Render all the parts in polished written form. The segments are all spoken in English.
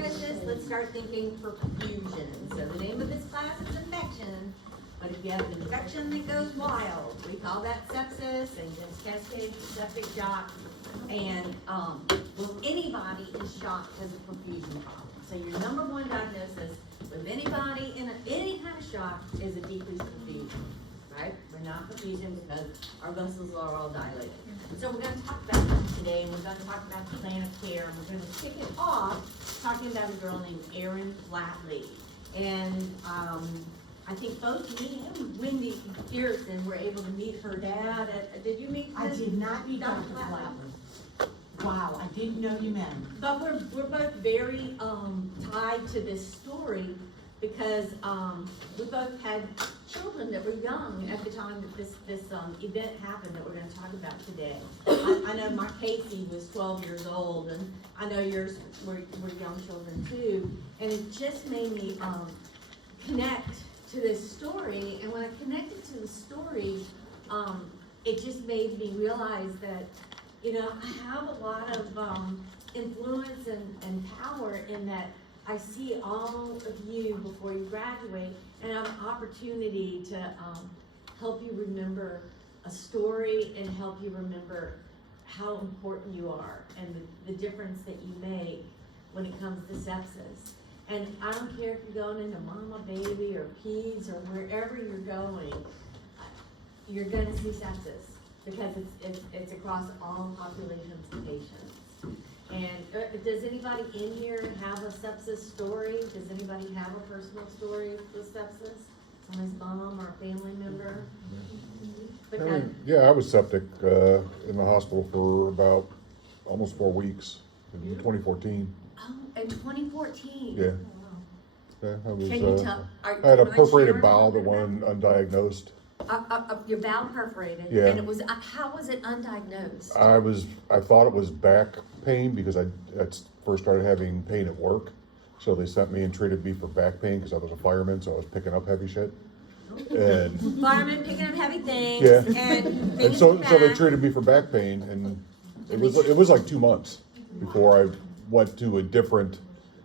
diagnosis, let's start thinking for perfusion. So the name of this class is infection, but if you have an infection that goes wild, we call that sepsis, and just cascades to septic shock. And well, anybody in shock has a perfusion problem. So your number one diagnosis with anybody in any kind of shock is a decreased perfusion, right? We're not perfusing because our vessels are all dilated. So we're going to talk about that today, and we're going to talk about the plan of care, and we're going to kick it off talking about a girl named Erin Flatley. And I think both me and Wendy Pearson were able to meet her dad. Did you meet? I did not meet Dr. Flatley. Wow, I didn't know you met him. But we're both very tied to this story because we both had children that were young at the time that this event happened that we're going to talk about today. I know my Casey was 12 years old, and I know yours were young children too. And it just made me connect to this story. And when I connected to the story, it just made me realize that, you know, I have a lot of influence and power in that I see all of you before you graduate, and I have an opportunity to help you remember a story and help you remember how important you are and the difference that you make when it comes to sepsis. And I don't care if you're going into mama, baby, or peds, or wherever you're going, you're gonna see sepsis because it's across all populations of patients. And does anybody in here have a sepsis story? Does anybody have a personal story with sepsis? Someone's mom or a family member? Yeah, I was septic in the hospital for about almost 4 weeks in 2014. Oh, in 2014? Yeah. Yeah, I was. Can you tell? I had a perforated bowel that went undiagnosed. Your bowel perforated? Yeah. And it was, how was it undiagnosed? I thought it was back pain because I first started having pain at work. So they sent me and treated me for back pain because I was a fireman, so I was picking up heavy shit. And Firemen picking up heavy things. Yeah. And so they treated me for back pain, and it was like 2 months before I went to a different.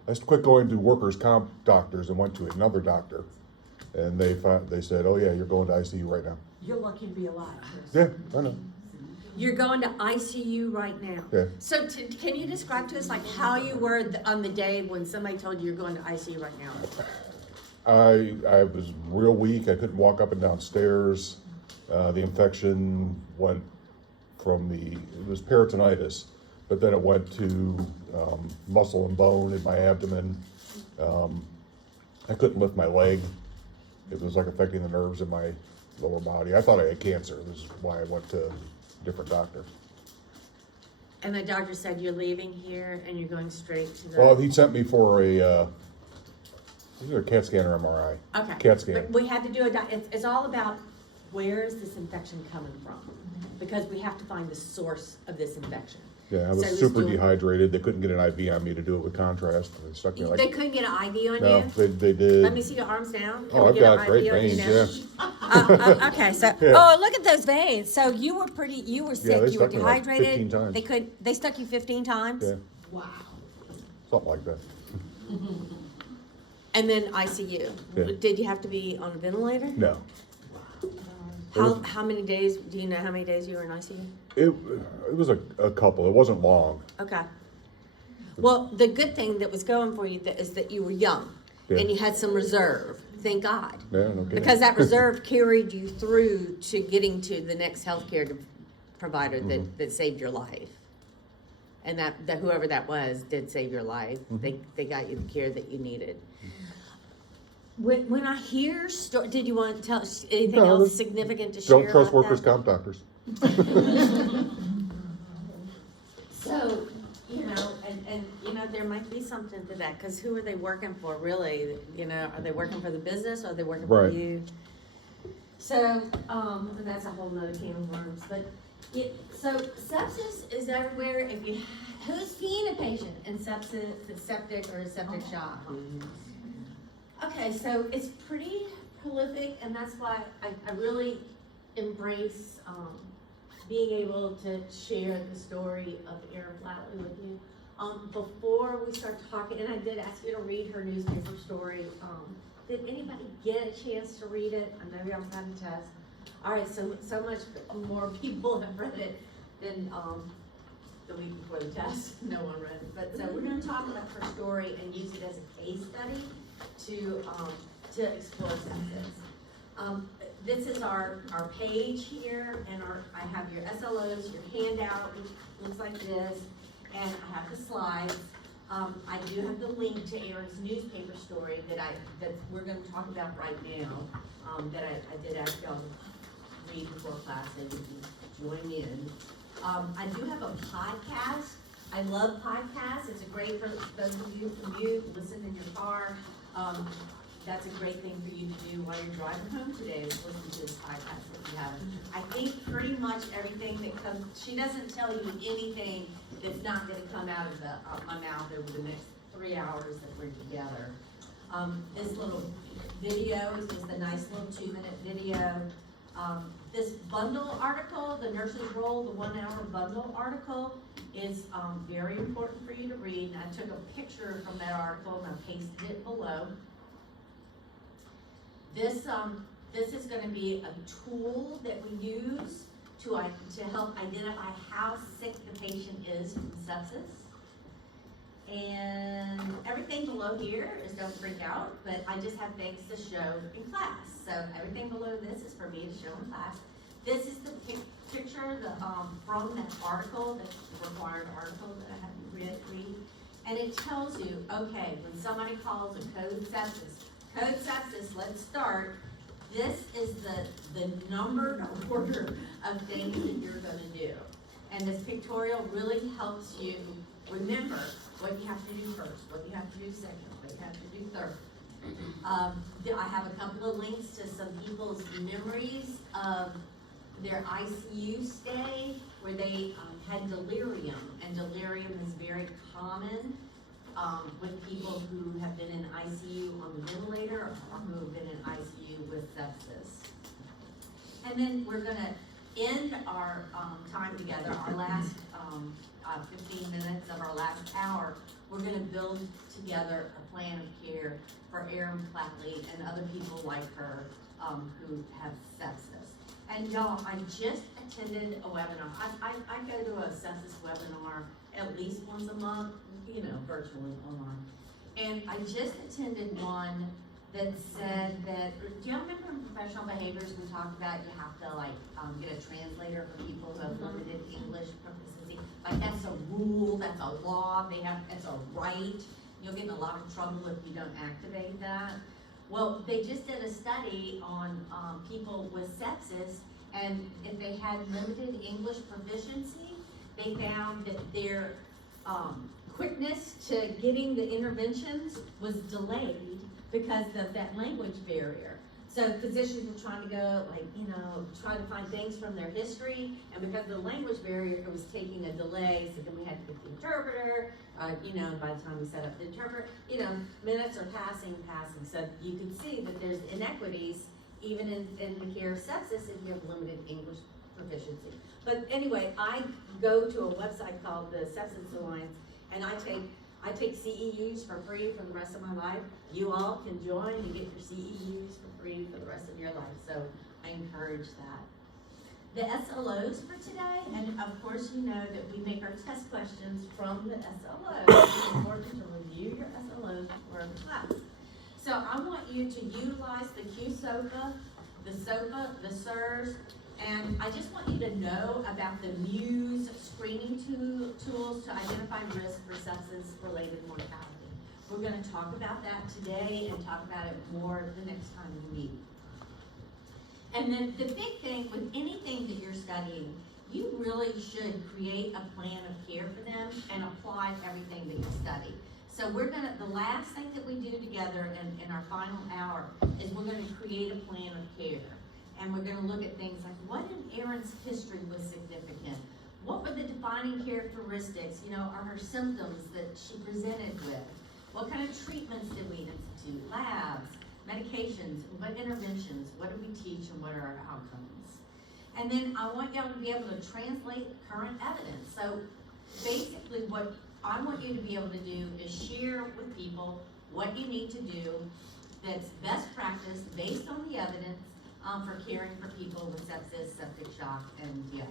I quit going to workers' comp doctors and went to another doctor, and they said, "Oh yeah, you're going to ICU right now." You're lucky to be alive, Chris. Yeah, I know. You're going to ICU right now. Yeah. So can you describe to us like how you were on the day when somebody told you you're going to ICU right now? I was real weak. I couldn't walk up and down stairs. The infection went from it was peritonitis, but then it went to muscle and bone in my abdomen. I couldn't lift my leg. It was like affecting the nerves in my lower body. I thought I had cancer. This is why I went to a different doctor. And the doctor said you're leaving here and you're going straight to the... Well, he sent me for a either a CAT scan or MRI. Okay. CAT scan. But we had to do it's all about where is this infection coming from? Because we have to find the source of this infection. Yeah, I was So he's super doing- dehydrated. They couldn't get an IV on me to do it with contrast. They stuck me like... They couldn't get an IV on No, you? they did. Let me see your arms down. Can Oh, we I've get an got great IV on you veins, now? yeah. Okay, so, Yeah. oh, look at those veins. So you were sick, they you were stuck me like dehydrated. 15 times. They stuck you 15 times? Yeah, Wow. something like that. And then ICU. Yeah. Did you have to be on a ventilator? No. How many days, do you know how many days you were in ICU? It was a couple. It wasn't long. Okay. Well, the good thing that was going for you is that you were young Yeah. and you had some reserve. Thank God. Yeah, no kidding. Because that reserve carried you through to getting to the next healthcare provider that saved your life. And that whoever that was did save your life. They got you the care that you needed. When I hear did you want to tell us anything No, else significant to share? Don't trust about workers' that? comp doctors. So, and there might be something to that, because who are they working for, really? Are they working for the business, or are they working for Right. you? So, and that's a whole nother can of worms, but so sepsis is everywhere. Who's seeing a patient in sepsis, septic, or a septic shock? Okay, so it's pretty prolific, and that's why I really embrace being able to share the story of Erin Flatley with you. Before we start talking, and I did ask you to read her newspaper story, did anybody get a chance to read it? I know y'all had a test. All right, so much more people have read it than, the week before the test. No one read it, but so we're gonna talk about her story and use it as a case study to explore sepsis. This is our page here, and I have your SLOs, your handout, which looks like this, and I have the slides. I do have the link to Erin's newspaper story that we're gonna talk about right now, that I did ask y'all to read before class, and you can join in. I do have a podcast. I love podcasts. It's a great for those of you who commute, listen in your car. That's a great thing for you to do while you're driving home today, is listen to this podcast if you haven't. I think pretty much everything that comes, she doesn't tell you anything that's not gonna come out of my mouth over the next 3 hours that we're together. This little video is just a nice little 2-minute video. This bundle article, the nurse's role, the 1-hour bundle article is very important for you to read. And I took a picture from that article and I pasted it below. This is gonna be a tool that we use to help identify how sick the patient is from sepsis. And everything below here is don't freak out, but I just have things to show in class. So everything below this is for me to show in class. This is the picture from that article, that's the required article that I have to read. And it tells you, okay, when somebody calls a code sepsis, let's start. This is the numbered order of things that you're gonna do. And this pictorial really helps you remember what you have to do first, what you have to do second, what you have to do third. I have a couple of links to some people's memories of their ICU stay where they had delirium, and delirium is very common with people who have been in ICU on the ventilator or who have been in ICU with sepsis. And then we're gonna end our time together, our last 15 minutes of our last hour. We're gonna build together a plan of care for Erin Platley and other people like her who have sepsis. And y'all, I just attended a webinar. I go to a sepsis webinar at least once a month, you know, virtually online. And I just attended one that said that, do y'all remember in professional behaviors we talked about you have to like get a translator for people who have limited English proficiency? Like that's a rule, that's a law, that's a right. You'll get in a lot of trouble if you don't activate that. Well, they just did a study on people with sepsis, and if they had limited English proficiency, they found that their quickness to getting the interventions was delayed because of that language barrier. So physicians were trying to go, like, you know, trying to find things from their history, and because of the language barrier, it was taking a delay, so then we had to get the interpreter, you know, by the time we set up the interpreter, you know, minutes are passing, so you can see that there's inequities even in the care of sepsis if you have limited English proficiency. But anyway, I go to a website called the Sepsis Alliance, and I take CEUs for free for the rest of my life. You all can join and get your CEUs for free for the rest of your life, so I encourage that. The SLOs for today, and of course you know that we make our test questions from the SLOs. It's important to review your SLOs before the class. So I want you to utilize the Q-SOFA, the SOFA, the SIRS, and I just want you to know about the Muse screening tools to identify risk for sepsis-related mortality. We're going to talk about that today and talk about it more the next time we meet. And then the big thing with anything that you're studying, you really should create a plan of care for them and apply everything that you study. So the last thing that we do together in our final hour is we're going to create a plan of care. And we're going to look at things like, what in Erin's history was significant? What were the defining characteristics, you know, are her symptoms that she presented with? What kind of treatments did we institute? Labs, medications, what interventions, what do we teach, and what are our outcomes? And then I want y'all to be able to translate current evidence. So basically what I want you to be able to do is share with people what you need to do that's best practice based on the evidence, for caring for people with sepsis, septic shock, and DIC.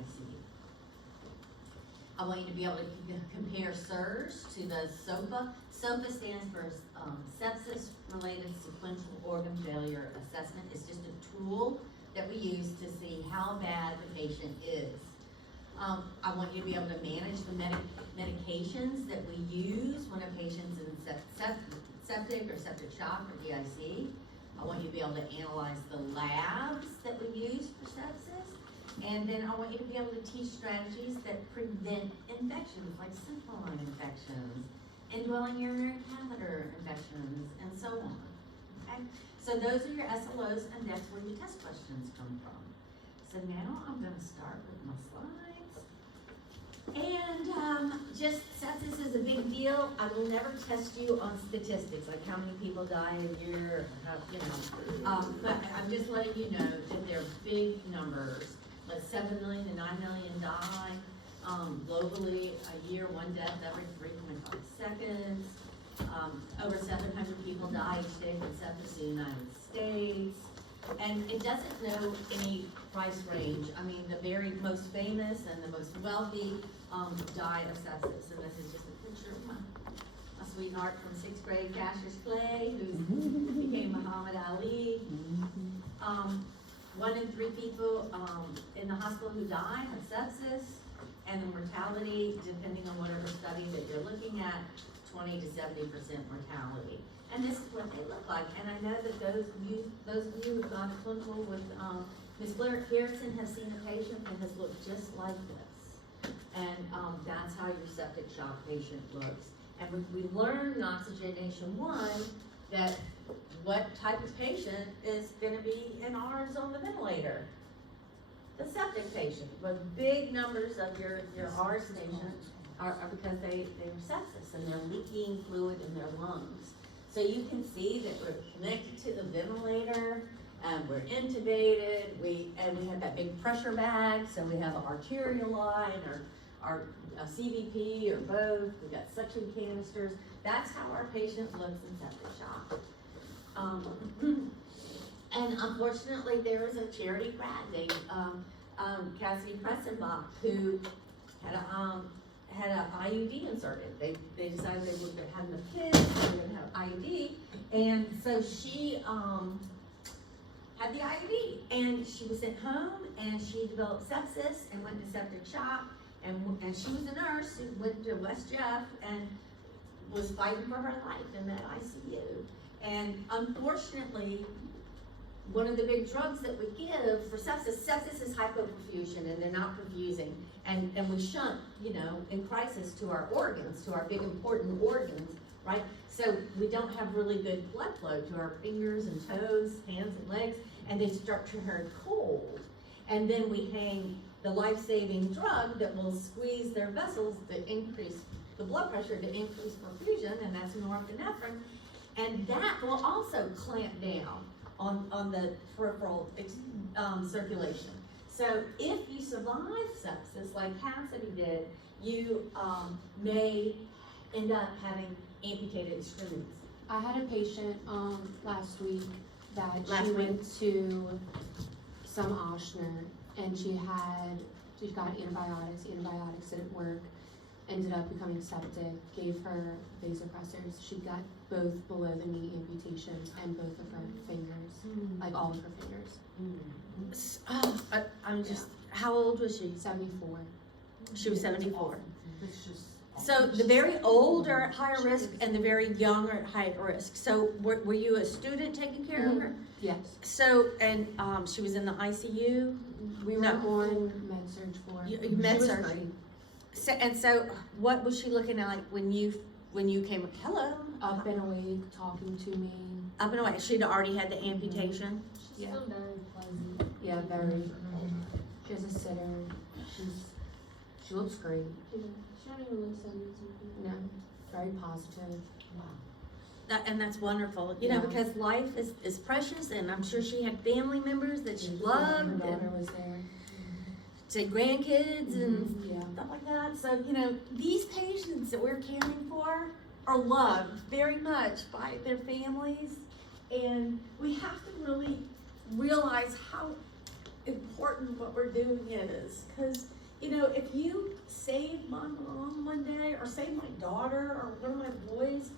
I want you to be able to compare SIRS to the SOFA. SOFA stands for Sepsis-Related Sequential Organ Failure Assessment. It's just a tool that we use to see how bad the patient is. I want you to be able to manage the medications that we use when a patient's in septic or septic shock or DIC. I want you to be able to analyze the labs that we use for sepsis. And then I want you to be able to teach strategies that prevent infections, like central line infections, indwelling urinary catheter infections, and so on. Okay? So those are your SLOs, and that's where your test questions come from. So now I'm gonna start with my slides. And just sepsis is a big deal. I will never test you on statistics, like how many people die a year, or how, you know. But I'm just letting you know that they're big numbers. Like 7 million to 9 million die globally a year, one death every 3.5 seconds. Over 700 people die each day from sepsis in the United States. And it doesn't know any price range. I mean, the very most famous and the most wealthy die of sepsis. And this is just a picture of my sweetheart from 6th grade, Cassius Clay, who became Muhammad Ali. 1 in 3 people in the hospital who die have sepsis, and the mortality, depending on whatever study that you're looking at, 20 to 70% mortality. And this is what they look like. And I know that those of you who've gone to clinical with Ms. Blair Harrison has seen a patient that has looked just like this. And that's how your septic shock patient looks. And we learned in Oxygenation 1 that what type of patient is gonna be in ours on the ventilator? The septic patient, but big numbers of your R patients are because they're sepsis and they're leaking fluid in their lungs. So you can see that we're connected to the ventilator, we're intubated, we have that big pressure bag, so we have an arterial line or our CVP or both. We've got suction canisters. That's how our patient looks in septic shock. And unfortunately, there was a charity grad named Cassidy Pressenbach who had an IUD inserted. They decided they were going to have enough kids, they were going to have IUD, and so she had the IUD, and she was sent home, and she developed sepsis and went to septic shock, and she was a nurse who went to West Jeff and was fighting for her life in that ICU. And unfortunately, one of the big drugs that we give for sepsis is hypoperfusion, and they're not perfusing. And we shunt, you know, in crisis to our organs, to our big important organs, right? So we don't have really good blood flow to our fingers and toes, hands and legs, and they start to turn cold. And then we hang the life-saving drug that will squeeze their vessels to increase the blood pressure, to increase perfusion, and that's norepinephrine. And that will also clamp down on the peripheral circulation. So if you survive sepsis, like Cassidy did, you may end up having amputated extremities. I had a patient last week that she went to some Ochsner, and she got antibiotics didn't work, ended up becoming septic, gave her vasopressors. She got both below the knee amputations and both of her fingers, like all of her fingers. How old was she? 74. She was 74. It's just. So the very old are at higher risk and the very young are at high risk. So were you a student taking care of her? Yes. So, and she was in the ICU? We were on med-surg floor. Med-surg. So what was she looking at like when you came? Hello. Up and awake, talking to me. Up and away. She'd already had the amputation. Yeah. Still very pleasant. Yeah, very. She has a sitter. She looks great. She don't even look 70 something. No, very positive. And that's wonderful, you know, Yeah. because life is precious, and I'm sure she had family members that she loved. Her daughter was there. say grandkids and Yeah. stuff like that. So, you know, these patients that we're caring for are loved very much by their families. And we have to really realize how important what we're doing is. Because, you know, if you save my mom one day, or save my daughter, or one of my boys,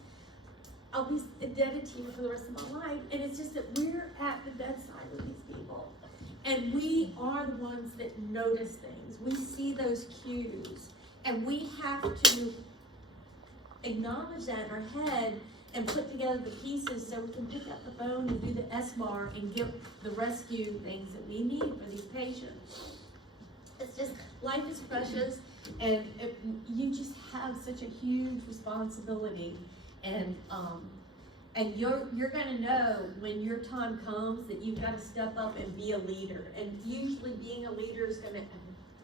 I'll be indebted to you for the rest of my life. And it's just that we're at the bedside with these people. And we are the ones that notice things. We see those cues. And we have to acknowledge that in our head and put together the pieces so we can pick up the phone and do the SBAR and get the rescue things that we need for these patients. It's just, life is precious, and you just have such a huge responsibility. And you're gonna know when your time comes that you've gotta step up and be a leader. And usually being a leader is gonna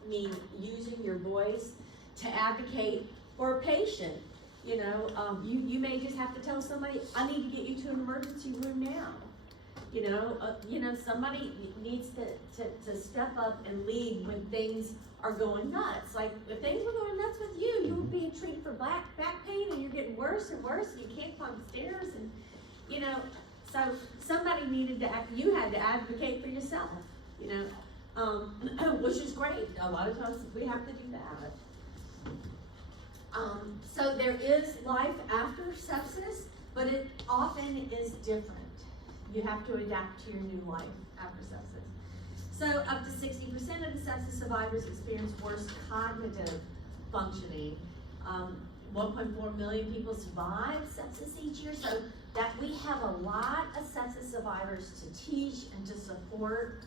mean using your voice to advocate for a patient. You know, you may just have to tell somebody, I need to get you to an emergency room now. You know, somebody needs to step up and lead when things are going nuts. Like, if things were going nuts with you, you were being treated for back pain and you're getting worse and worse and you can't climb the stairs and, you know, so somebody needed to you had to advocate for yourself, you know, which is great. A lot of times we have to do that. So there is life after sepsis, but it often is different. You have to adapt to your new life after sepsis. So up to 60% of the sepsis survivors experience worse cognitive functioning. 1.4 million people survive sepsis each year, so that we have a lot of sepsis survivors to teach and to support.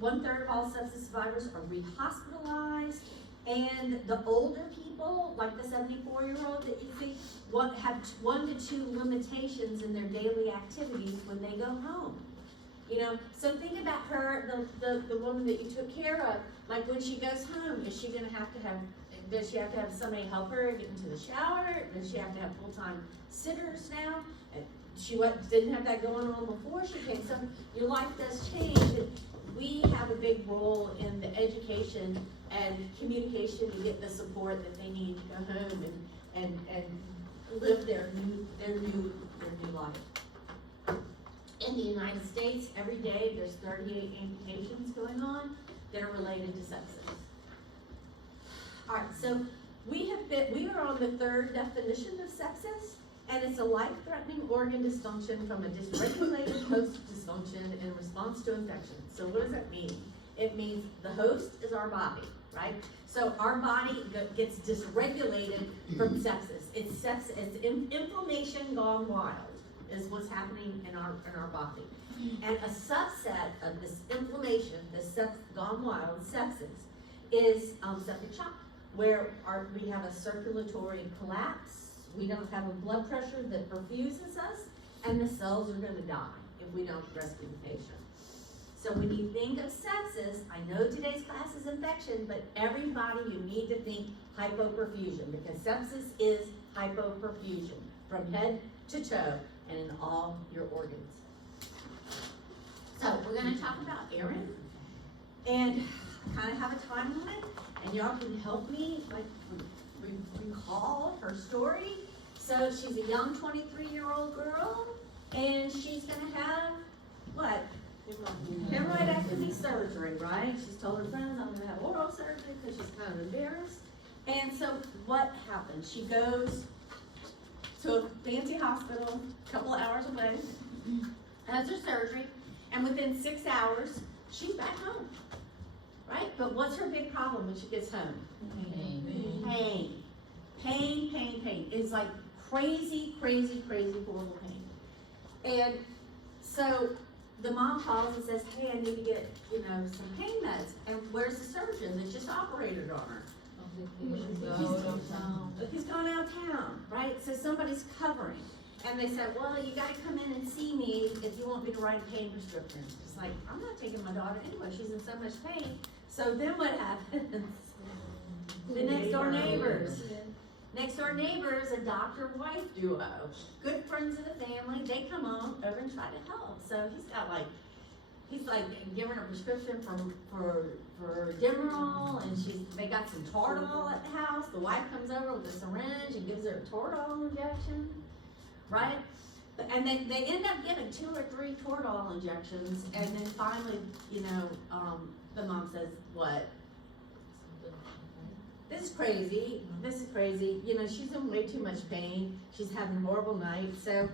1/3 of all sepsis survivors are rehospitalized, and the older people, like the 74-year-old that you see, have 1 to 2 limitations in their daily activities when they go home. You know, so think about her, the woman that you took care of, like when she goes home, is she gonna does she have to have somebody help her get into the shower? Does she have to have full-time sitters now? And she didn't have that going on before she came, so your life does change. And we have a big role in the education and communication to get the support that they need to go home and live their new life. In the United States, every day there's 38 amputations going on that are related to sepsis. All right, so we are on the 3rd definition of sepsis, and it's a life-threatening organ dysfunction from a dysregulated host dysfunction in response to infection. So what does that mean? It means the host is our body, right? So our body gets dysregulated from sepsis. It's inflammation gone wild is what's happening in our body. And a subset of this inflammation, gone wild sepsis, is septic shock, where we have a circulatory collapse. We don't have a blood pressure that perfuses us, and the cells are gonna die if we don't rescue the patient. So when you think of sepsis, I know today's class is infection, but everybody, you need to think hypoperfusion, because sepsis is hypoperfusion from head to toe and in all your organs. So we're gonna talk about Erin, and I kind of have a time limit, and y'all can help me like recall her story. So she's a young 23-year-old girl, and she's gonna have what? Hemorrhoidectomy surgery, right? She's told her friends, I'm gonna have oral surgery because she's kind of embarrassed. And so what happens? She goes to a fancy hospital, a couple of hours away, has her surgery, and within 6 hours, she's back home, right? But what's her big problem when she gets home? Pain. Pain. It's like crazy, horrible pain. And so the mom calls and says, hey, I need to get, some pain meds. And where's the surgeon that just operated on her? He's gone out of town, right? So somebody's covering. And they said, well, you gotta come in and see me if you want me to write a pain prescription. It's like, I'm not taking my daughter anyway, she's in so much pain. So then what happens? The next door neighbors, a doctor-wife duo, good friends of the family, they come on over and try to help. So he's like giving her a prescription for Demerol, and they got some Toradol at the house. The wife comes over with a syringe and gives her a Toradol injection, right? And they end up giving 2 or 3 Toradol injections, and then finally, the mom says, what? This is crazy, she's in way too much pain, she's having a horrible night, so,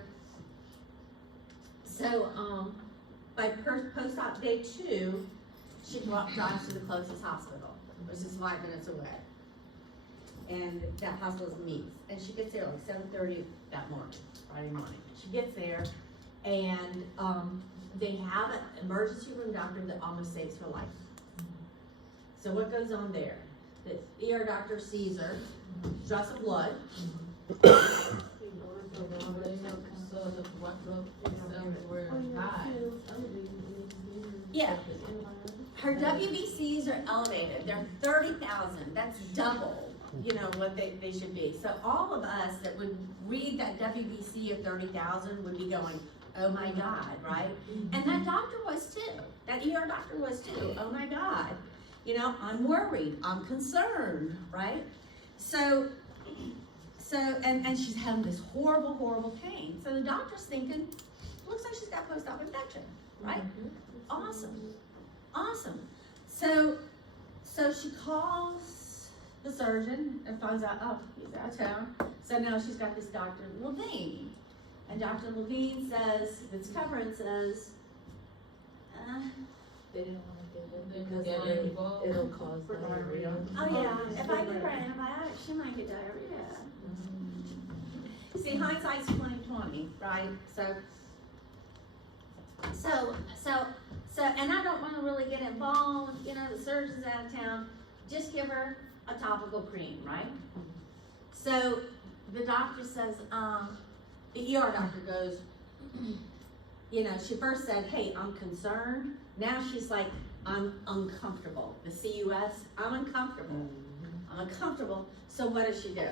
by post-op day 2, she drives to the closest hospital, which is 5 minutes away. And that hospital is Meeks, and she gets there like 7:30 that morning, Friday morning. She gets there, and, they have an emergency room doctor that almost saves her life. So what goes on there? The ER doctor sees her, draws some blood. Yeah. Her WBCs are elevated, they're 30,000, that's double, what they should be. So all of us that would read that WBC of 30,000 would be going, oh my God, right? And that doctor was too, that ER doctor was too, oh my God. I'm worried, I'm concerned, right? So, and she's having this horrible, horrible pain. So the doctor's thinking, looks like she's got post-op infection, right? Awesome. So she calls the surgeon and finds out, oh, he's out of town. So now she's got this Dr. Levine. And Dr. Levine says, it's covered, says, They didn't want to give it because it'll cause diarrhea. oh yeah, if I give her antibiotics, she might get diarrhea. See, hindsight's 20/20, right? So, and I don't want to really get involved. The surgeon's out of town. Just give her a topical cream, right? So the doctor says, the ER doctor goes, she first said, hey, I'm concerned. Now she's like, I'm uncomfortable. The CUS, I'm uncomfortable. So what does she do?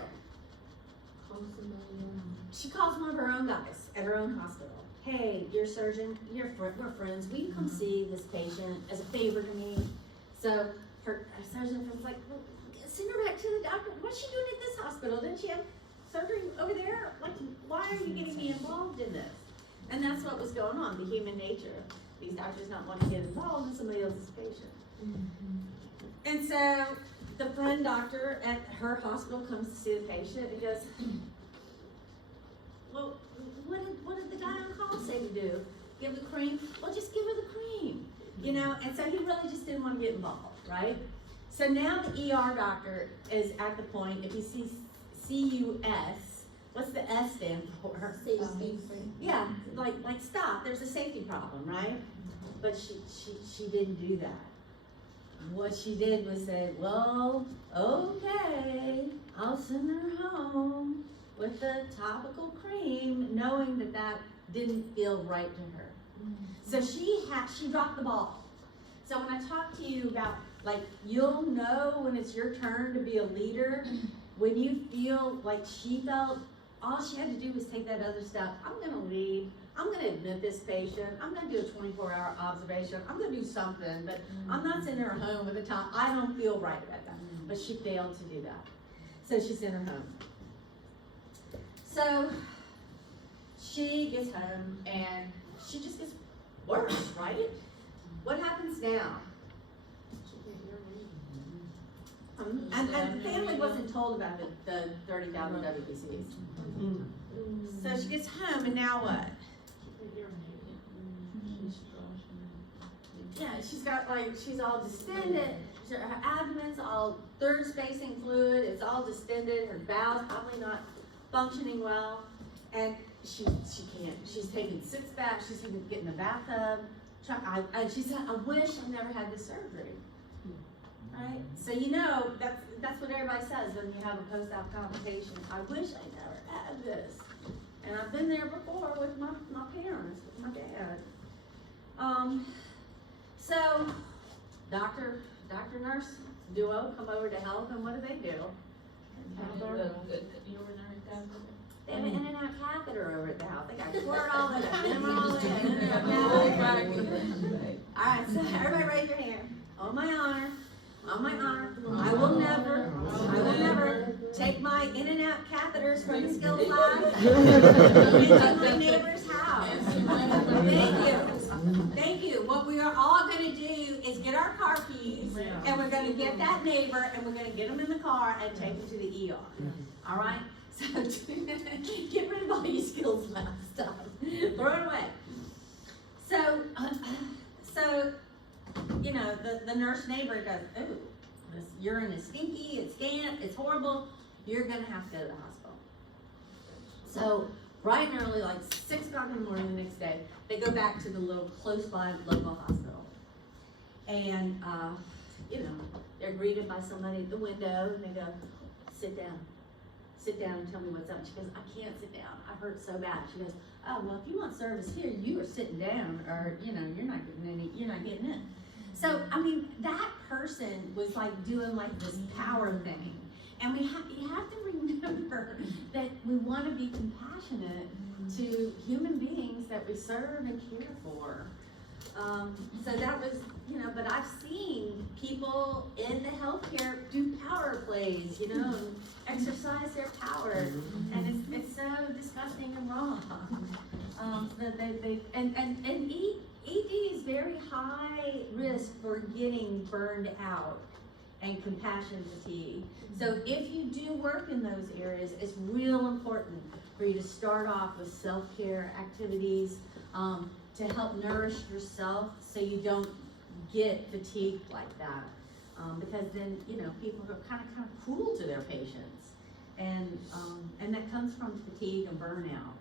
She calls one of her own guys at her own hospital. Hey, your surgeon, we're friends. Will you come see this patient as a favor to me? So her surgeon was like, well, send her back to the doctor. What's she doing at this hospital? Didn't she have surgery over there? Like, why are you getting me involved in this? And that's what was going on, the human nature. These doctors not wanting to get involved in somebody else's patient. And so the friend doctor at her hospital comes to see the patient and goes, well, what did the guy on call say to do? Give the cream? Well, just give her the cream, and so he really just didn't want to get involved, right? So now the ER doctor is at the point, if he sees CUS, what's the S stand for? Safety. Yeah, like stop, there's a safety problem, right? But she didn't do that. What she did was say, well, okay, I'll send her home with the topical cream, knowing that didn't feel right to her. So she dropped the ball. So when I talk to you about, you'll know when it's your turn to be a leader, when you feel like she felt, all she had to do was take that other step. I'm gonna leave, I'm gonna admit this patient, I'm gonna do a 24-hour observation, I'm gonna do something, but I'm not sending her home with a top, I don't feel right about that. But she failed to do that. So she sent her home. So she gets home and she just gets worse, right? What happens now? And the family wasn't told about the 30,000 WBCs. So she gets home and now what? Yeah, she's all distended, her abdomen's all third spacing fluid, it's all distended, her bowel's probably not functioning well, and she can't, she's taking 6 baths, she's even getting in the bathtub, she said, I wish I never had this surgery, right? So that's what everybody says when you have a post-op complication, I wish I never had this, and I've been there before with my parents, with my dad. So, doctor, nurse duo come over to help, and what do? They have an in and out catheter over at the house. They got cord all in it, them all in it. All right, so everybody raise your hand. On my honor, I will never take my in and out catheters from the skills lab into my neighbor's house. Thank you. What we are all gonna do is get our car keys, and we're gonna get that neighbor, and we're gonna get them in the car and take them to the ER. All right? So, get rid of all your skills lab stuff. Throw it away. So, you know, the nurse neighbor goes, ooh, this urine is stinky, it's scant, it's horrible, you're gonna have to go to the hospital. So, bright and early, like 6 o'clock in the morning the next day, they go back to the little close by local hospital. And, you know, they're greeted by somebody at the window, and they go, sit down and tell me what's up. She goes, I can't sit down, I hurt so bad. She goes, oh, well, if you want service here, you are sitting down, or, you know, you're not getting in. So, I mean, that person was like doing like this power thing. And you have to remember that we want to be compassionate to human beings that we serve and care for. So that was, you know, but I've seen people in the healthcare do power plays, you know, and exercise their power, and it's so disgusting and wrong. ED is very high risk for getting burned out and compassion fatigue. So if you do work in those areas, it's real important for you to start off with self-care activities to help nourish yourself so you don't get fatigued like that. Because then, you know, people are kind of cruel to their patients. And that comes from fatigue and burnout.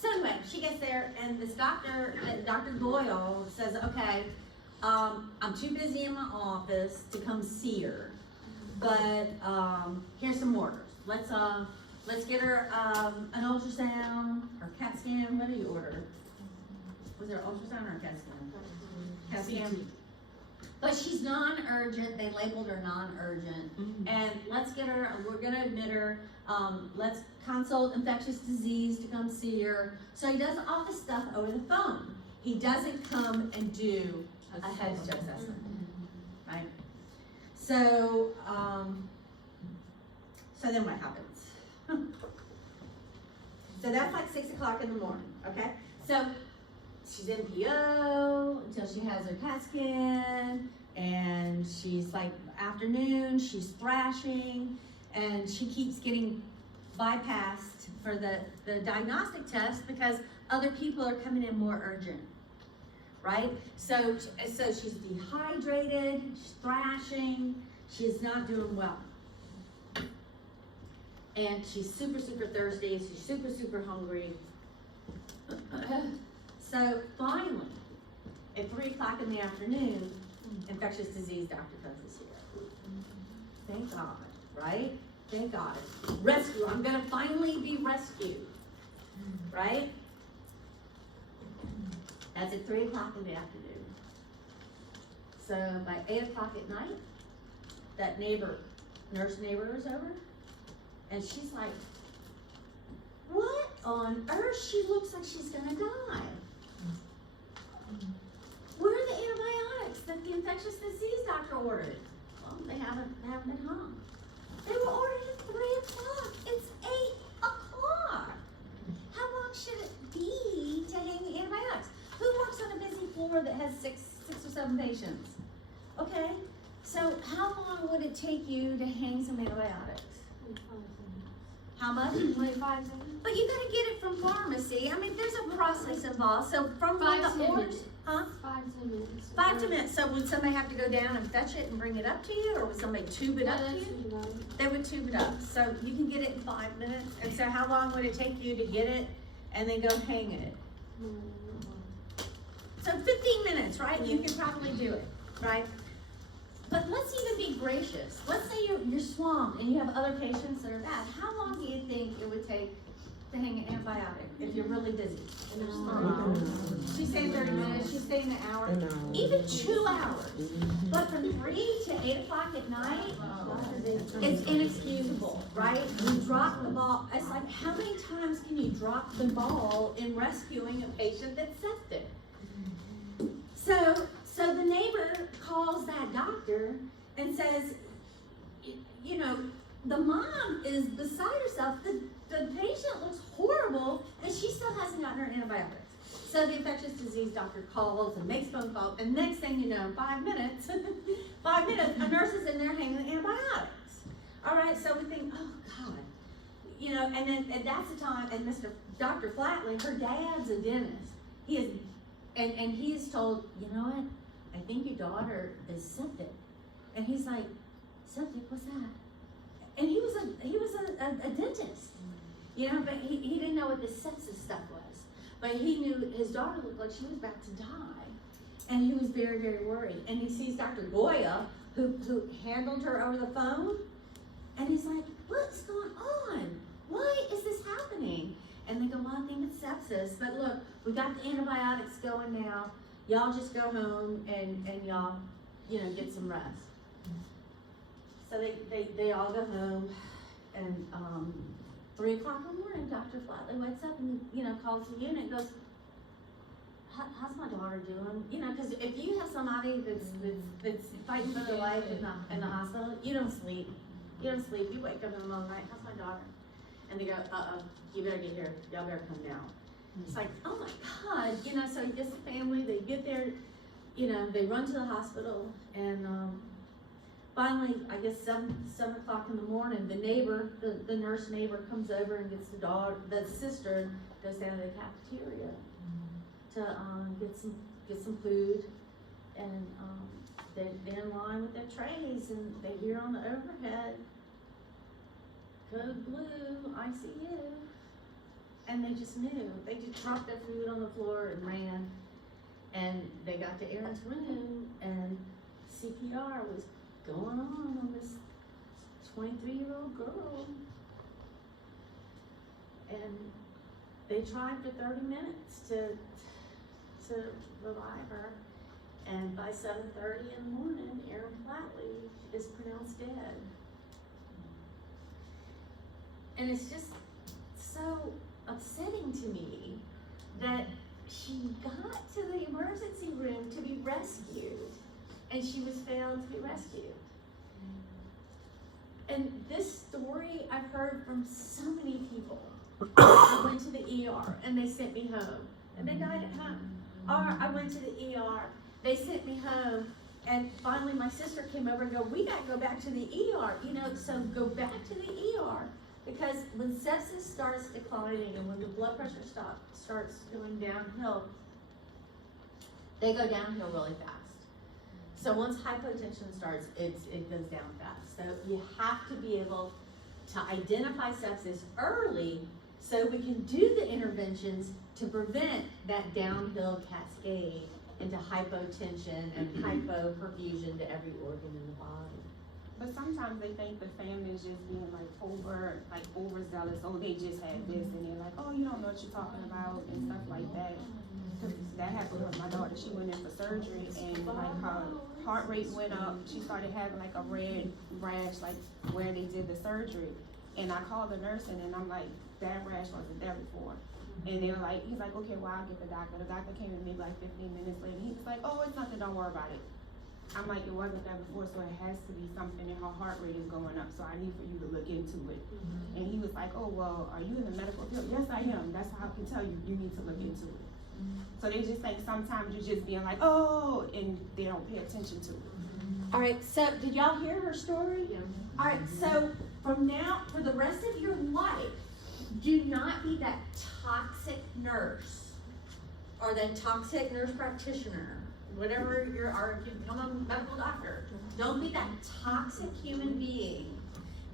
So anyway, she gets there, and this doctor, Dr. Doyle, says, okay, I'm too busy in my office to come see her, but here's some orders. Let's get her an ultrasound or CAT scan. What do you order? Was there an ultrasound or a CAT scan? CAT scan. But she's non-urgent. They labeled her non-urgent. And let's get her, we're gonna admit her. Let's consult infectious disease to come see her. So he does all this stuff over the phone. He doesn't come and do a head assessment, right? So, so then what happens? So that's like 6 o'clock in the morning, okay? So she's in PO until she has her CAT scan, and she's like afternoon, she's thrashing, and she keeps getting bypassed for the diagnostic test because other people are coming in more urgent, right? So she's dehydrated, she's thrashing, she's not doing well. And she's super, super thirsty, she's super, super hungry. So finally, at 3 o'clock in the afternoon, infectious disease doctor comes to see her. Thank God, right? Thank God. Rescue, I'm gonna finally be rescued, right? That's at 3 o'clock in the afternoon. So by 8 o'clock at night, that nurse neighbor is over, and she's like, what on earth? She looks like she's gonna die. Where are the antibiotics that the infectious disease doctor ordered? Well, they haven't been hung. They were ordered at 3 o'clock. It's 8 o'clock. How long should it be to hang the antibiotics? Who works on a busy floor that has six or seven patients? Okay, so how long would it take you to hang some antibiotics? How much? 25 seconds. But you gotta get it from pharmacy. I mean, there's a process involved. So from 5 the to 10 orders, minutes. huh? 5 to 10 minutes. 5 to 10 minutes. So would somebody have to go down and fetch it and bring it up to you, or would somebody tube it up to you? They would tube it up. So you can get it in 5 minutes. And so how long would it take you to get it and then go hang it? So 15 minutes, right? You could probably do it, right? But let's even be gracious. Let's say you're swamped and you have other patients that are bad. How long do you think it would take to hang an antibiotic if you're really busy? She's saying 30 minutes, she's saying an hour, even 2 hours. But from 3 to 8 o'clock at night, it's inexcusable, right? You drop the ball. It's like, how many times can you drop the ball in rescuing a patient that's septic? So the neighbor calls that doctor and says, you know, the mom is beside herself. The patient looks horrible, and she still hasn't gotten her antibiotics. So the infectious disease doctor calls and makes phone call, and next thing you know, 5 minutes, a nurse is in there handing antibiotics. All right, so we think, oh God, you know, and that's the time. And Dr. Flatley, her dad's a dentist. He is, and he is told, you know what? I think your daughter is septic. And he's like, septic? What's that? And he was a dentist, you know, but he didn't know what this sepsis stuff was. But he knew his daughter looked like she was about to die, and he was very, very worried. And he sees Dr. Goya, who handled her over the phone, and he's like, what's going on? Why is this happening? And they go, well, I think it's sepsis, but look, we got the antibiotics going now. Y'all just go home and y'all, you know, get some rest. So they all go home, and 3 o'clock in the morning, Dr. Flatley wakes up and, you know, calls the unit and goes, how's my daughter doing? You know, because if you have somebody that's fighting for their life in the hospital, you don't sleep. You don't sleep. You wake up in the middle of the night, how's my daughter? And they go, you better get here. Y'all better come down. It's like, oh my God, you know, so just the family, they get there, you know, they run to the hospital, and finally, I guess 7 o'clock in the morning, the neighbor, the nurse neighbor comes over and gets the sister, goes down to the cafeteria to get some food, and they're in line with their trays, and they hear on the overhead, code blue, ICU. And they just knew. They just dropped their food on the floor and ran. And they got to Aaron's room, and CPR was going on this 23-year-old girl. And they tried for 30 minutes to revive her. And by 7:30 in the morning, Aaron Flatley is pronounced dead. And it's just so upsetting to me that she got to the emergency room to be rescued, and she was failed to be rescued. And this story I've heard from so many people. I went to the ER and they sent me home, and they died at home. Or I went to the ER, they sent me home, and finally my sister came over and go, we gotta go back to the ER, you know, so go back to the ER. Because when sepsis starts declining and when the blood pressure starts going downhill, they go downhill really fast. So once hypotension starts, it goes down fast. So you have to be able to identify sepsis early so we can do the interventions to prevent that downhill cascade into hypotension and hypoperfusion to every organ in the body. But sometimes they think the family is just being overzealous. Oh, they just had this, and they're like, oh, you don't know what you're talking about, and stuff like that. Because that happened with my daughter. She went in for surgery, and like her heart rate went up. She started having like a red rash, like where they did the surgery. And I called the nurse, and I'm like, that rash wasn't there before. And they were like, he's like, okay, well, I'll get the doctor. The doctor came to me like 15 minutes later. He was like, oh, it's nothing, don't worry about it. I'm like, it wasn't there before, so it has to be something, and her heart rate is going up, so I need for you to look into it. And he was like, oh, well, are you in the medical field? Yes, I am. That's how I can tell you, you need to look into it. So they just think sometimes you're just being like, oh, and they don't pay attention to it. All right, so did y'all hear her story? Yeah. All right, so from now, for the rest of your life, do not be that toxic nurse or that toxic nurse practitioner, whatever you are, if you become a medical doctor. Don't be that toxic human being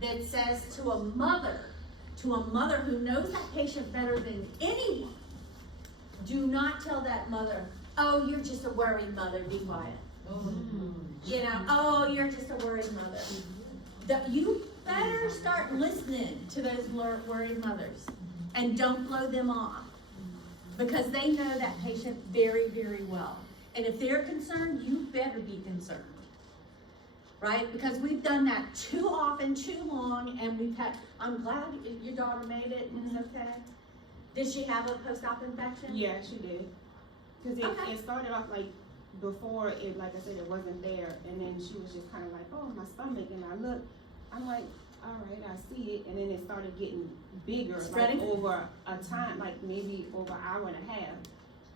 that says to a mother who knows that patient better than anyone, do not tell that mother, oh, you're just a worried mother, be quiet. You know, oh, you're just a worried mother. You better start listening to those worried mothers and don't blow them off, because they know that patient very, very well. And if they're concerned, you better be concerned, right? Because we've done that too often, too long, and I'm glad your daughter made it and it's okay. Did she have a post-op infection? Yeah, she did. Because it started off like before it, like I said, it wasn't there, and then she was just kinda like, oh, my stomach, and I looked, I'm like, all right, I see it, and then it started getting bigger, like Spreading? over a time, like maybe over an hour and a half.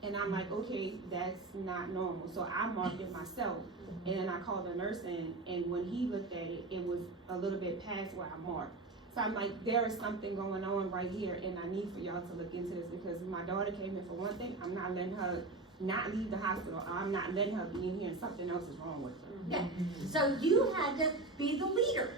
And I'm like, okay, that's not normal, so I marked it myself, and then I called the nurse in, and when he looked at it, it was a little bit past where I marked. So I'm like, there is something going on right here, and I need for y'all to look into this, because my daughter came in for one thing, I'm not letting her not leave the hospital, I'm not letting her be in here, and something else is wrong with her. Okay, so you had to be the leader.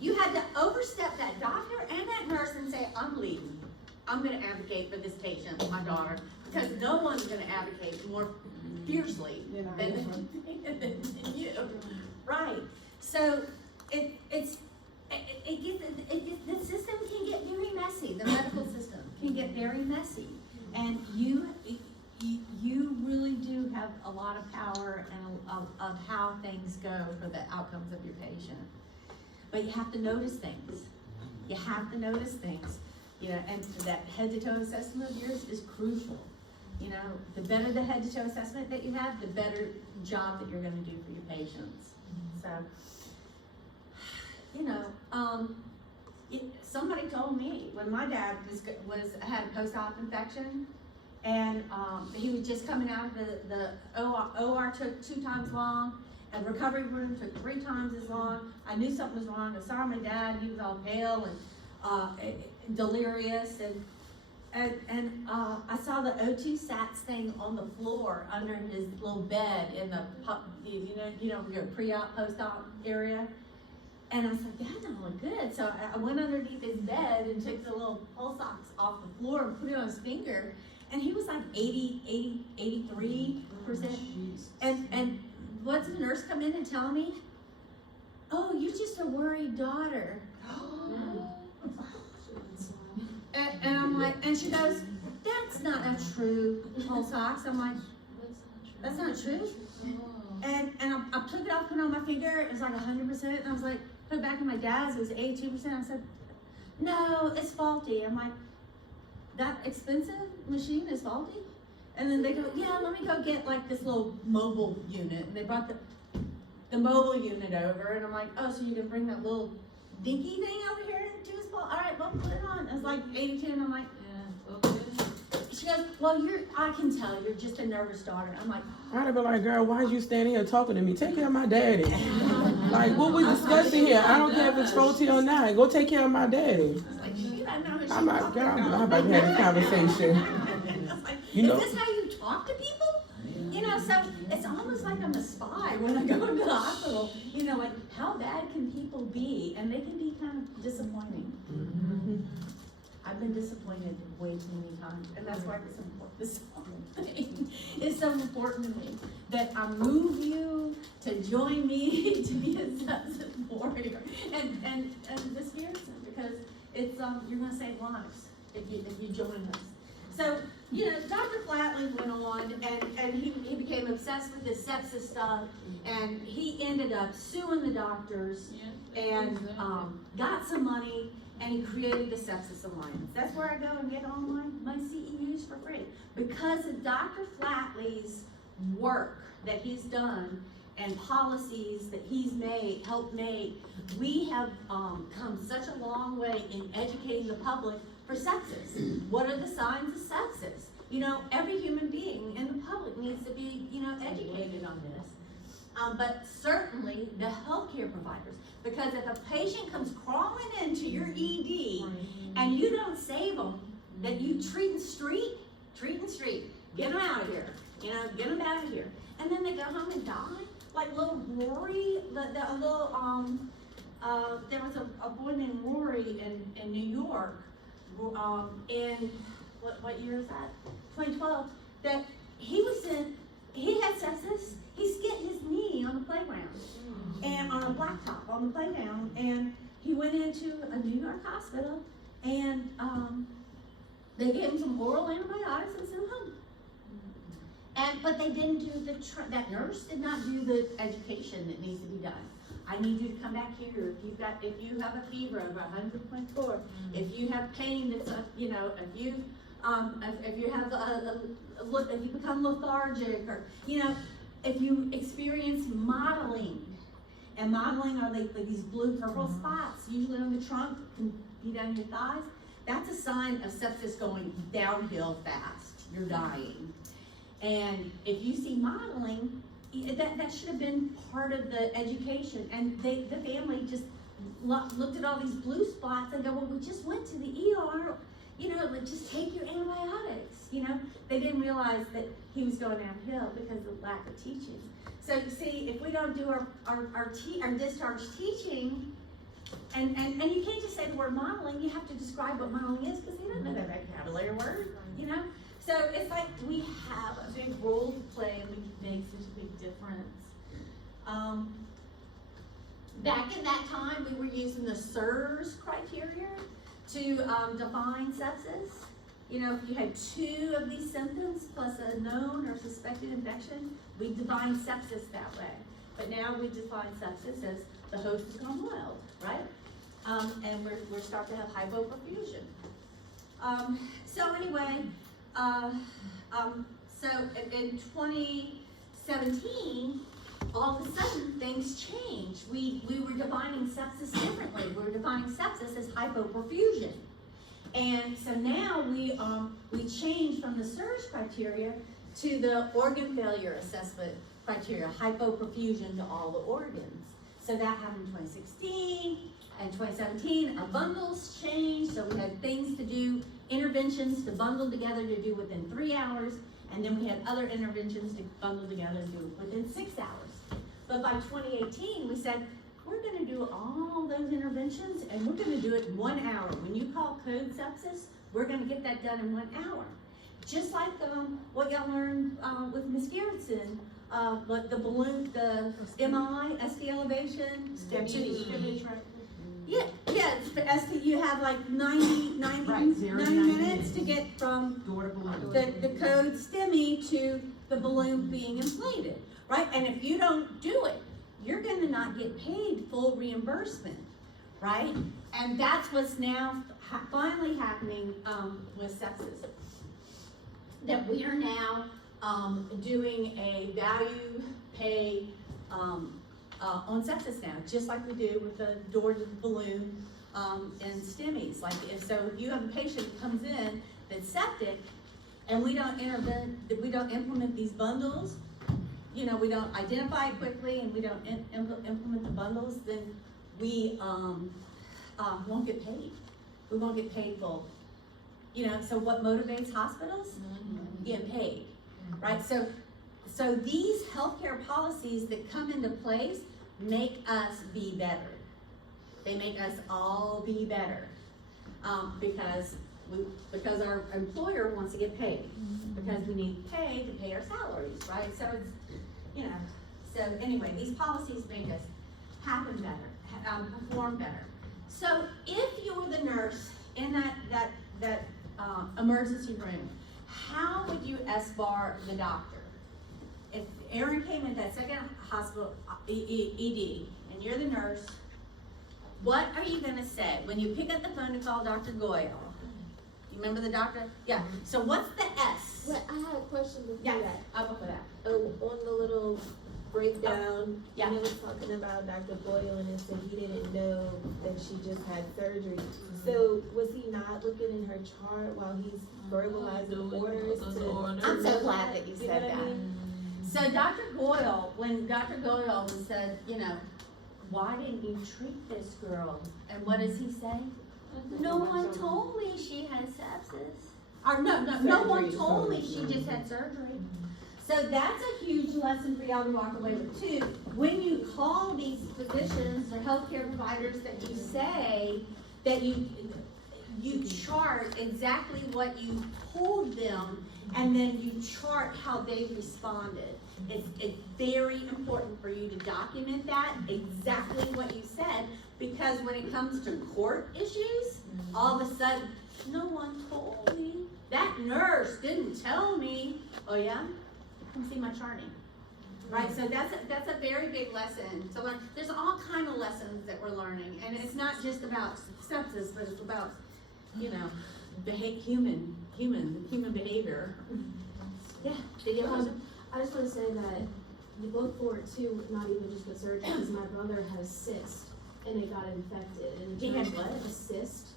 You had to overstep that doctor and that nurse and say, I'm leading. I'm gonna advocate for this patient, my daughter, because no one's gonna advocate more fiercely Then I than am. than you. Right, so the system can get very messy, the medical system can get very messy. And you really do have a lot of power and of how things go for the outcomes of your patient. But you have to notice things. You have to notice things. You know, and that head to toe assessment of yours is crucial. You know, the better the head to toe assessment that you have, the better job that you're gonna do for your patients. So, you know, somebody told me when my dad had a post-op infection, and he was just coming out of the OR took 2 times long, and recovery room took 3 times as long. I knew something was wrong. I saw my dad, he was all pale and delirious, and I saw the O2 SATs thing on the floor under his little bed in the your pre-op, post-op area. And I said, that don't look good. So I went underneath his bed and took the little pulse ox off the floor and put it on his finger. And he was like 83%. And what's the nurse come in and tell me? Oh, you're just a worried daughter. And I'm like, and she goes, that's not a true pulse ox. I'm like, that's not true. And I took it off, put it on my finger, it was like 100%, and I was like, put it back in my dad's, it was 82%. I said, no, it's faulty. I'm like, that expensive machine is faulty? And then they go, yeah, let me go get like this little mobile unit. And they brought the mobile unit over, and I'm like, oh, so you can bring that little dinky thing over here to his fault? All right, well, put it on. It was like 82, and I'm like, she goes, well, I can tell you're just a nervous daughter. I'm like, I'd have been like, girl, why are you standing here talking to me? Take care of my daddy. Like, what we discussing here? I don't care if it's faulty or not. Go take care of my daddy. like, she doesn't know what she's I'm like, talking girl, I'm about. about to have this conversation. I was like, You know- is this how you talk to people? You know, so it's almost like I'm a spy when I go to the hospital. You know, like, how bad can people be? And they can be kind of disappointing. I've been disappointed way too many times, and that's why this whole thing is so important to me. That I move you to join me to be a sepsis warrior, and the Spirit Center, because it's you're gonna save lives if you join us. So, you know, Dr. Flatley went on, and he became obsessed with this sepsis stuff, and he ended up suing the doctors, and got some money, and he created the Sepsis Alliance. That's where I go and get all my CEUs for free. Because of Dr. Flatley's work that he's done and policies that he's helped make, we have come such a long way in educating the public for sepsis. What are the signs of sepsis? You know, every human being in the public needs to be, educated on this. But certainly the healthcare providers, because if a patient comes crawling into your ED and you don't save them, that you treat in street, get them out of here, get them out of here. And then they go home and die. Like little Rory, there was a boy named Rory in New York, in, what year is that? 2012, that he had sepsis. He skinned his knee on the playground, and on a blacktop on the playground, and he went into a New York hospital, and they gave him some oral antibiotics and sent him home. But they didn't do that nurse did not do the education that needs to be done. I need you to come back here if you have a fever of 100.4, if you have pain that's if you have if you become lethargic, or if you experience modeling, and modeling are like these blue purple spots, usually on the trunk, can be down your thighs, that's a sign of sepsis going downhill fast, you're dying. And if you see modeling, that should have been part of the education, and the family just looked at all these blue spots and go, well, we just went to the ER, you know, like, just take your antibiotics, you know? They didn't realize that he was going downhill because of lack of teaching. So you see, if we don't do our discharge teaching, and you can't just say the word modeling, you have to describe what modeling is, because they don't know that vocabulary word, you know? So it's like we have a big role to play, and we can make such a big difference. Back in that time, we were using the SIRS criteria to define sepsis. You know, if you had 2 of these symptoms plus a known or suspected infection, we define sepsis that way. But now we define sepsis as the host has gone wild, right? And we're starting to have hypoperfusion. So anyway, so in 2017, all of a sudden things changed. We were defining sepsis differently. We were defining sepsis as hypoperfusion. And so now we changed from the SIRS criteria to the organ failure assessment criteria, hypoperfusion to all the organs. So that happened in 2016 and 2017. Our bundles changed, so we had things to do, interventions to bundle together to do within 3 hours, and then we had other interventions to bundle together and do within 6 hours. But by 2018, we said, we're gonna do all those interventions and we're gonna do it in 1 hour. When you call code sepsis, we're gonna get that done in 1 hour. Just like what y'all learned with Ms. Garrettson, what the balloon, the MI, ST elevation. Yeah, it's the ST, you have like 90 minutes to get from Door to balloon. the code STEMI to the balloon being inflated, right? And if you don't do it, you're gonna not get paid full reimbursement, right? And that's what's now finally happening with sepsis. That we are now doing a value pay on sepsis now, just like we do with the door to the balloon and STEMIs. Like, if you have a patient that comes in that's septic, and we don't implement these bundles, you know, we don't identify it quickly, and we don't implement the bundles, then we won't get paid. We won't get paid full. You know, so what motivates hospitals? Getting paid, right? So these healthcare policies that come into place make us be better. They make us all be better, because our employer wants to get paid, because we need pay to pay our salaries, right? So it's, you know, so anyway, these policies make us happen better, perform better. So if you were the nurse in that emergency room, how would you SBAR the doctor? If Aaron came in that second hospital, ED, and you're the nurse, what are you gonna say when you pick up the phone to call Dr. Goyle? You remember the doctor? Yeah, so what's the S? Wait, I had a question before Yeah, that. I'll go for that. On the little breakdown, Yeah. it was talking about Dr. Boyle and it said he didn't know that she just had surgery. So was he not looking in her chart while he's verbalizing orders to? I'm so glad that you You know said what I that. mean? So Dr. Goyle, when Dr. Goyle was said, you know, why didn't you treat this girl? And what does he say? No one told me she had sepsis. Or no one told me she just had surgery. So that's a huge lesson for y'all to walk away with too. When you call these physicians or healthcare providers, that you say that you chart exactly what you told them, and then you chart how they responded. It's very important for you to document that, exactly what you said, because when it comes to court issues, all of a sudden, no one told me. That nurse didn't tell me. Oh yeah? Come see my charting. Right, so that's a very big lesson to learn. There's all kind of lessons that we're learning, and it's not just about sepsis, but it's about, you know, human behavior. Yeah, did you have a question? I just want to say that you look for it too, not even just with surgery, because my brother has cyst, and it got infected, and He had what? a cyst.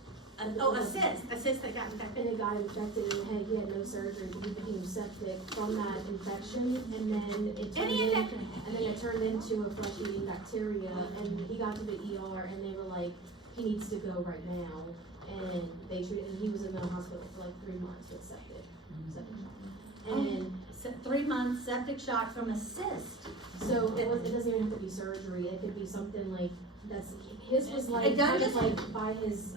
Oh, a cyst that got infected. And it got infected in the head, he had no surgery, but he became septic from that infection, and then it turned Any in, infection. and then it turned into a flesh-eating bacteria, and he got to the ER, and they were like, he needs to go right now, and they treated, and he was in the hospital for like 3 months with septic shock. And 3 months septic shock from a cyst. so it doesn't even have to be surgery, it could be something like, his was like, It kind does- of like by his,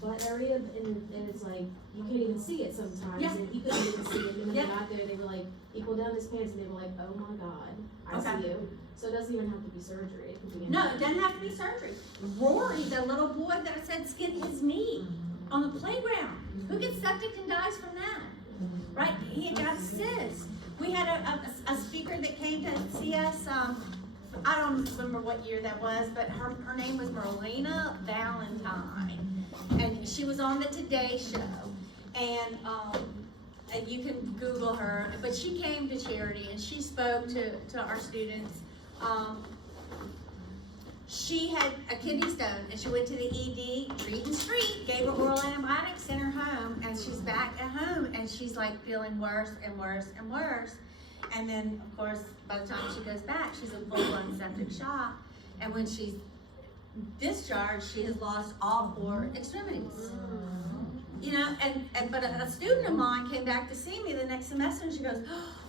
butt area, and it's like, you can't even see it sometimes, Yeah. and he couldn't even see it, and when Yeah. they got there, they were like, he pulled down his pants, and they were like, oh my god, I Okay. see you. So it doesn't even have to be surgery, it could be. No, it doesn't have to be surgery. Rory, the little boy that I said skinned his knee on the playground, who gets septic and dies from that? Right? He had got a cyst. We had a speaker that came to see us, I don't remember what year that was, but her name was Merlina Valentine. And she was on the Today Show. And you can Google her, but she came to charity and she spoke to our students. She had a kidney stone and she went to the ED, treat and street, gave her oral antibiotics, sent her home, and she's back at home and she's like feeling worse and worse and worse. And then, of course, by the time she goes back, she's in full-blown septic shock. And when she's discharged, she has lost all 4 extremities. You know, but a student of mine came back to see me the next semester and she goes,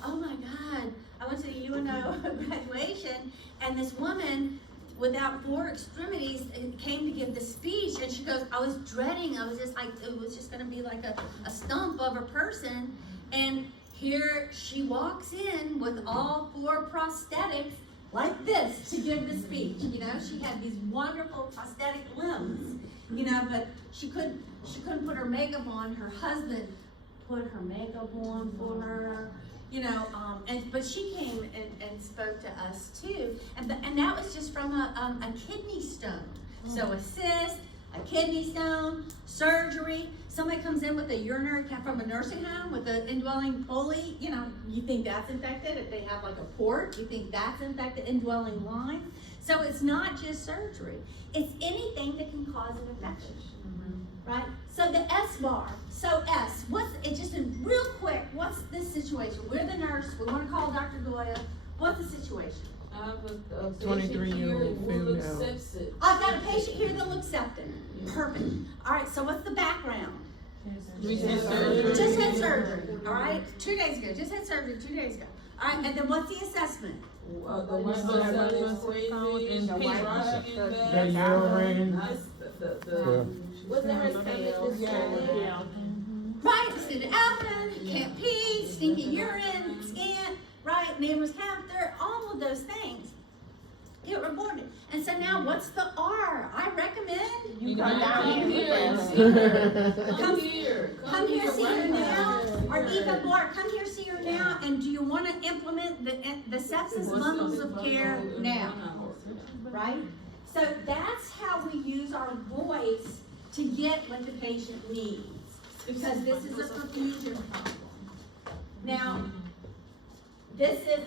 oh my God, I went to the UNO graduation and this woman without 4 extremities came to give the speech and she goes, I was dreading, I was just like, it was just gonna be like a stump of a person. And here she walks in with all 4 prosthetics like this to give the speech. You know, she had these wonderful prosthetic limbs, you know, but she couldn't put her makeup on. Her husband put her makeup on for her, you know, but she came and spoke to us too. And that was just from a kidney stone. So a cyst, a kidney stone, surgery. Somebody comes in with a urinary from a nursing home with an indwelling pulley, you know, you think that's infected. If they have like a port, you think that's infected, indwelling line. So it's not just surgery. It's anything that can cause an infection, right? So the S bar, so S, just a real quick, what's this situation? We're the nurse, we wanna call Dr. Goya. What's the situation? I have a 23-year-old female. sepsis. I've got a patient here that looks septic. Perfect. All right, so what's the background? We had surgery. Just had surgery, all right? 2 days ago, just had surgery 2 days ago. All right, and then what's the assessment? The white blood cells crazy, and pain rushing in The back. urine. Wasn't her stomach destroyed? Right, extended abdomen, can't pee, stinky urine, scant, right, neighbor's captor, all of those things get reported. And so now what's the R? I recommend You come down here. Come here. come here, see her right now, or even more, come here, see her now, and do you want to implement the sepsis bundles of care now? Right? So that's how we use our voice to get what the patient needs, because this is a perfusion problem. Now, this is,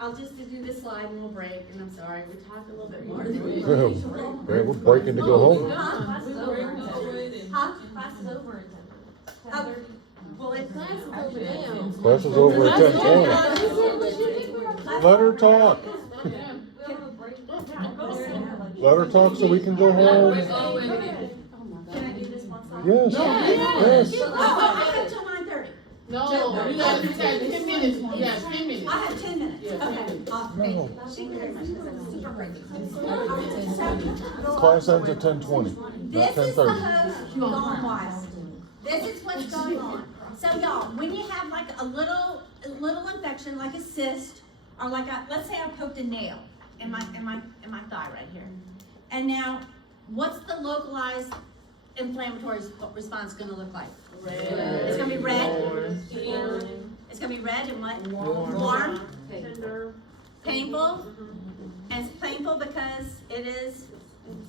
I'll just do this slide and we'll break, and I'm sorry, we talked a little bit more than we Yeah, usual. we're breaking to go home. Huh? Class is over in 10. Huh? Class is over in 10. Oh, well, it's Class is over now. Class is over at 10:20. Let her talk. Let her talk so we can go home. Can I do this one slide? Yes, yes. Oh, I have till 9:30. No, you got 10 minutes. You got 10 minutes. I have 10 minutes. Yeah, 10 Okay. minutes. Thank you. Thank you very much, because I'm super crazy. Class ends at 10:20, not This is the 10:30. host gone wild. This is what's going on. So y'all, when you have like a little infection, like a cyst, or like let's say I poked a nail in my thigh right here. And now, what's the localized inflammatory response gonna look like? Red. It's gonna be red. It's gonna be red and what? Warm. Painful. And it's painful because it is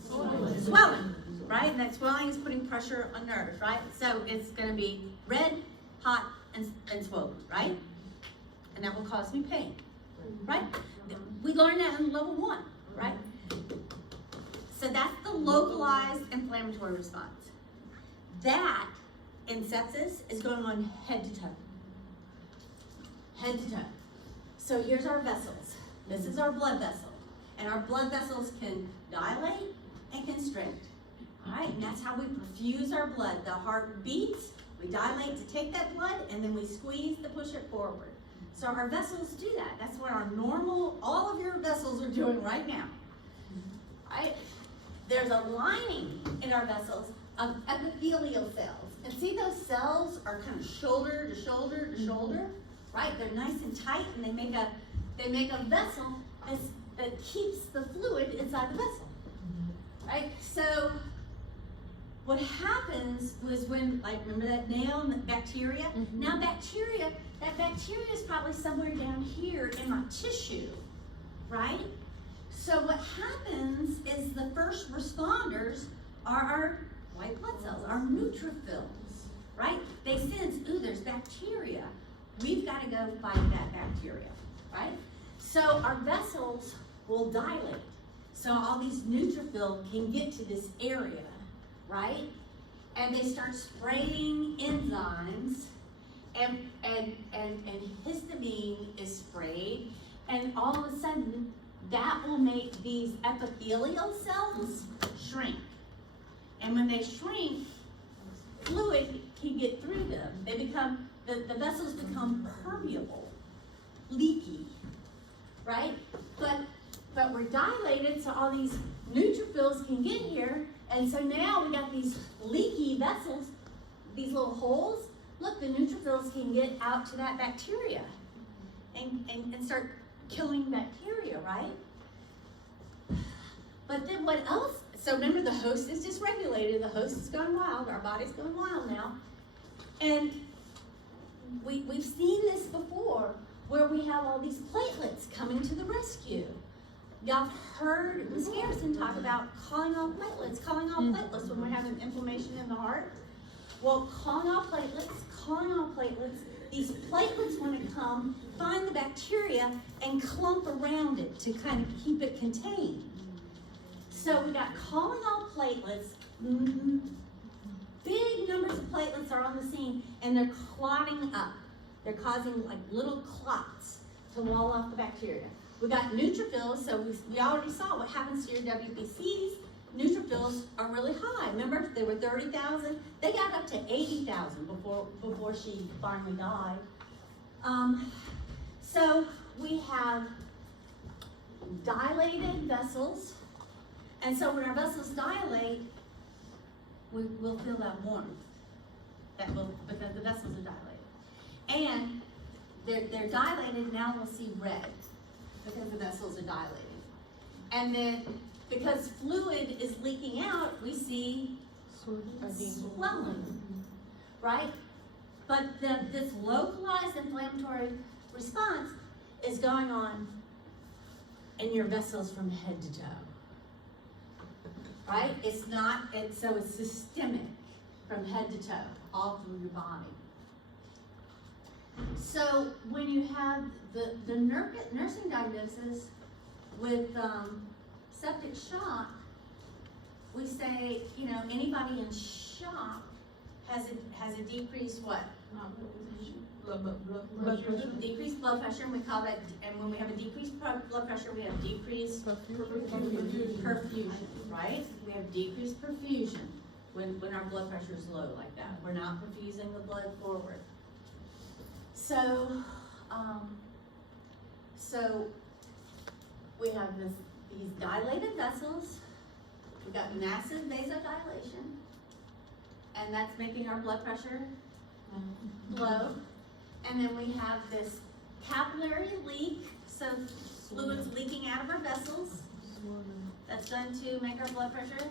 swelling, right? And that swelling is putting pressure on nerves, right? So it's gonna be red, hot, and swollen, right? And that will cause me pain, right? we learned that in level 1, right? So that's the localized inflammatory response. That in sepsis is going on head to toe. Head to toe. So here's our vessels. This is our blood vessel. And our blood vessels can dilate and constrict. All right, and that's how we perfuse our blood. The heart beats, we dilate to take that blood, and then we squeeze to push it forward. So our vessels do that. That's what our normal, all of your vessels are doing right now. Right? There's a lining in our vessels of epithelial cells. And see, those cells are kind of shoulder to shoulder to shoulder, right? They're nice and tight, and they make a vessel that keeps the fluid inside the vessel, right? So what happens was when, like, remember that nail and the bacteria? Now that bacteria is probably somewhere down here in my tissue, right? So what happens is the first responders are our white blood cells, our neutrophils, right? They sense, ooh, there's bacteria. We've got to go fight that bacteria, right? So our vessels will dilate. So all these neutrophils can get to this area, right? And they start spraying enzymes, and histamine is sprayed, and all of a sudden, that will make these epithelial cells shrink. And when they shrink, fluid can get through them. They become, the vessels become permeable, leaky, right? But we're dilated, so all these neutrophils can get here, and so now we got these leaky vessels, these little holes. Look, the neutrophils can get out to that bacteria and start killing bacteria, right? But then what else? So remember, the host is dysregulated, the host is going wild, our body's going wild now. And we've seen this before, where we have all these platelets coming to the rescue. Y'all heard Ms. Garrison talk about calling off platelets when we're having inflammation in the heart. Well, calling off platelets, these platelets want to come, find the bacteria, and clump around it to kind of keep it contained. So we got calling off platelets, big numbers of platelets are on the scene, and they're clotting up. They're causing like little clots to wall off the bacteria. We got neutrophils, so we already saw what happens to your WBCs. Neutrophils are really high. Remember, they were 30,000. They got up to 80,000 before she finally died. So we have dilated vessels, and so when our vessels dilate, we'll feel that warmth. Because the vessels are dilated, and they're dilated. Now we'll see red because the vessels are dilated, and then because fluid is leaking out, we see swelling, right? But this localized inflammatory response is going on in your vessels from head to toe, right? So it's systemic from head to toe, all through your body. So when you have the nursing diagnosis with septic shock, we say, anybody in shock has a decreased what? Decreased blood pressure, and we call that, and when we have a decreased blood pressure, we have decreased perfusion, right? We have decreased perfusion when our blood pressure is low like that. We're not perfusing the blood forward. So we have these dilated vessels. We've got massive vasodilation, and that's making our blood pressure low. And then we have this capillary leak, so fluid's leaking out of our vessels. That's going to make our blood pressure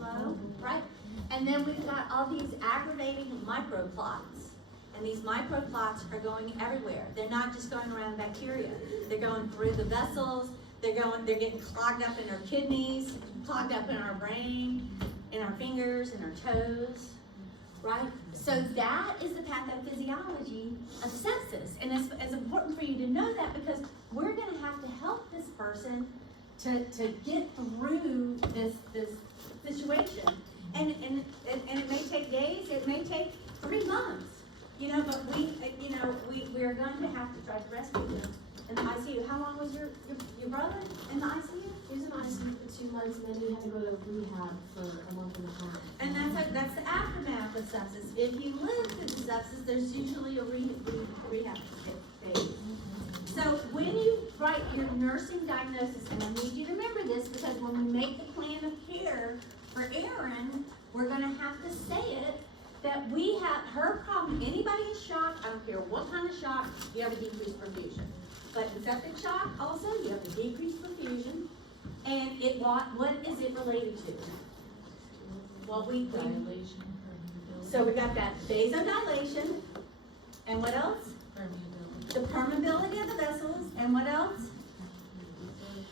low, right? And then we've got all these aggravating microclots. And these microclots are going everywhere. They're not just going around bacteria. They're going through the vessels. They're getting clogged up in our kidneys, clogged up in our brain, in our fingers, in our toes, right? So that is the pathophysiology of sepsis. And it's important for you to know that, because we're going to have to help this person to get through this situation. And it may take days, it may take 3 months, you know, but we're going to have to try to rescue him in the ICU. How long was your brother in the ICU? He was in ICU for 2 months, and then he had to go to rehab for a month and a half. And that's the aftermath of sepsis. If you live through the sepsis, there's usually a rehab phase. So when you write your nursing diagnosis, and I need you to remember this, because when we make the plan of care for Erin, we're gonna have to say it, that we have, her problem, anybody in shock, I don't care what kind of shock, you have a decreased perfusion. But in septic shock also, you have a decreased perfusion, and what is it related to? Well, so we got that vasodilation, and what else? The permeability of the vessels, and what else?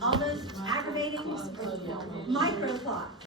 All those aggravating microclots.